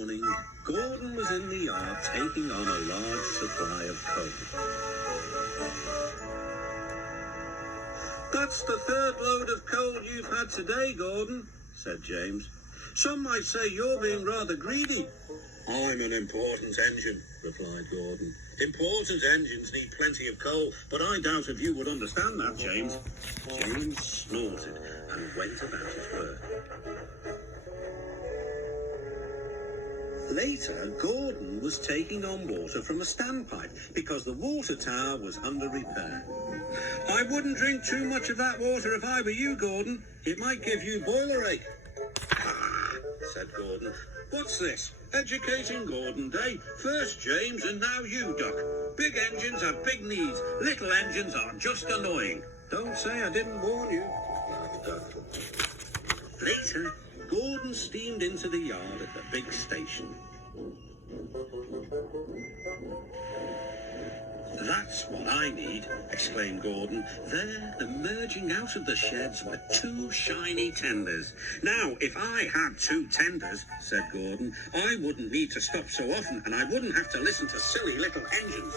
Morning, Gordon was in the yard taking on a large supply of coal. "That's the third load of coal you've had today, Gordon," said James. "Some might say you're being rather greedy." "I'm an important engine," replied Gordon. "Important engines need plenty of coal, but I doubt if you would understand that, James." James snorted and went about his work. Later, Gordon was taking on water from a standpipe because the water tower was under repair. "I wouldn't drink too much of that water if I were you, Gordon. It might give you boiler ache." "Ah," said Gordon. "What's this? Educating Gordon Day. First James and now you, Duck. Big engines have big needs. Little engines are just annoying." "Don't say I didn't warn you," laughed Duck. Later, Gordon steamed into the yard at the big station. "That's what I need," exclaimed Gordon. There, emerging out of the sheds, were two shiny tenders. "Now, if I had two tenders," said Gordon, "I wouldn't need to stop so often, and I wouldn't have to listen to silly little engines."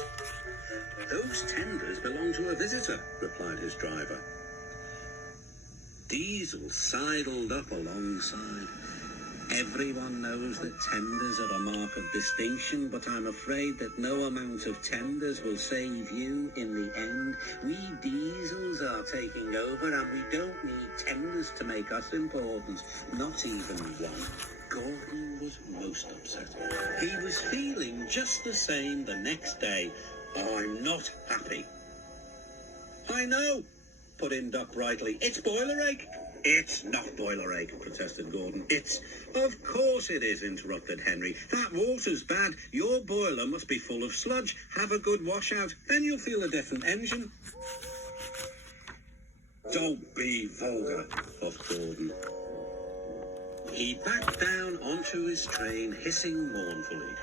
"Those tenders belong to a visitor," replied his driver. Diesel sidled up alongside. "Everyone knows that tenders are a mark of distinction, but I'm afraid that no amount of tenders will save you in the end. We diesels are taking over, and we don't need tenders to make us important. Not even one." Gordon was most upset. He was feeling just the same the next day. "I'm not happy." "I know," put in Duck brightly. "It's boiler ache." "It's not boiler ache," protested Gordon. "It's—" "Of course it is," interrupted Henry. "That water's bad. Your boiler must be full of sludge. Have a good washout, then you'll feel a different engine." "Don't be vulgar," puffed Gordon. He backed down onto his train, hissing mournfully.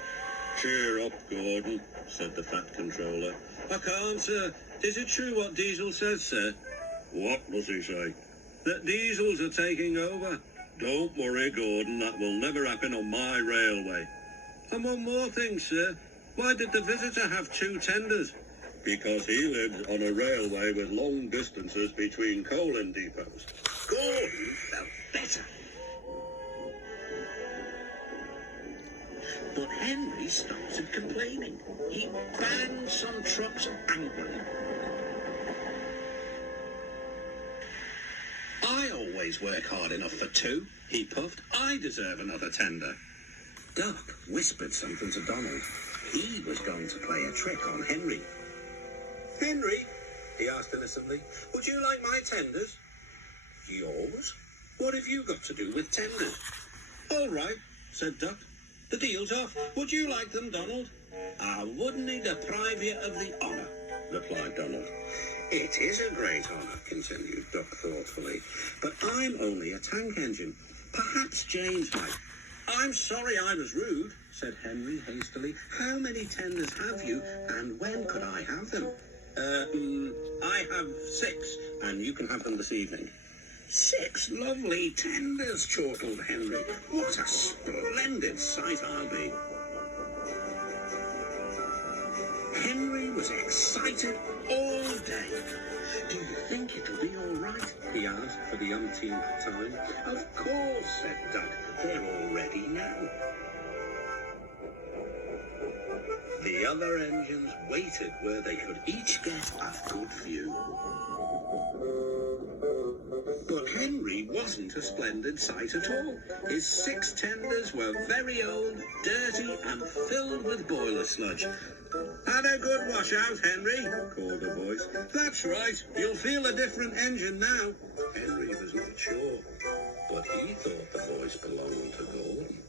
"Cheer up, Gordon," said the Fat Controller. "I can't, sir. Is it true what Diesel says, sir?" "What does he say?" "That diesels are taking over." "Don't worry, Gordon, that will never happen on my railway." "And one more thing, sir. Why did the visitor have two tenders?" "Because he lives on a railway with long distances between coaling depots." Gordon felt better. But Henry started complaining. He banged some trucks angrily. "I always work hard enough for two," he puffed. "I deserve another tender." Duck whispered something to Donald. He was going to play a trick on Henry. "Henry," he asked innocently, "would you like my tenders?" "Yours? What have you got to do with tenders?" "All right," said Duck. "The deal's off. Would you like them, Donald?" "I wouldn't deprive you of the honour," replied Donald. "It is a great honour," continued Duck thoughtfully, "but I'm only a tank engine. Perhaps James might." "I'm sorry I was rude," said Henry hastily. "How many tenders have you, and when could I have them?" I have 6, and you can have them this evening." "6 lovely tenders," chortled Henry. "What a splendid sight I'll be." Henry was excited all day. "Do you think it'll be all right?" he asked for the umpteenth time. "Of course," said Duck. "They're all ready now." The other engines waited where they could each get a good view. But Henry wasn't a splendid sight at all. His 6 tenders were very old, dirty, and filled with boiler sludge. "Had a good washout, Henry," called a voice. "That's right. You'll feel a different engine now." Henry was not sure, but he thought the voice belonged to Gordon.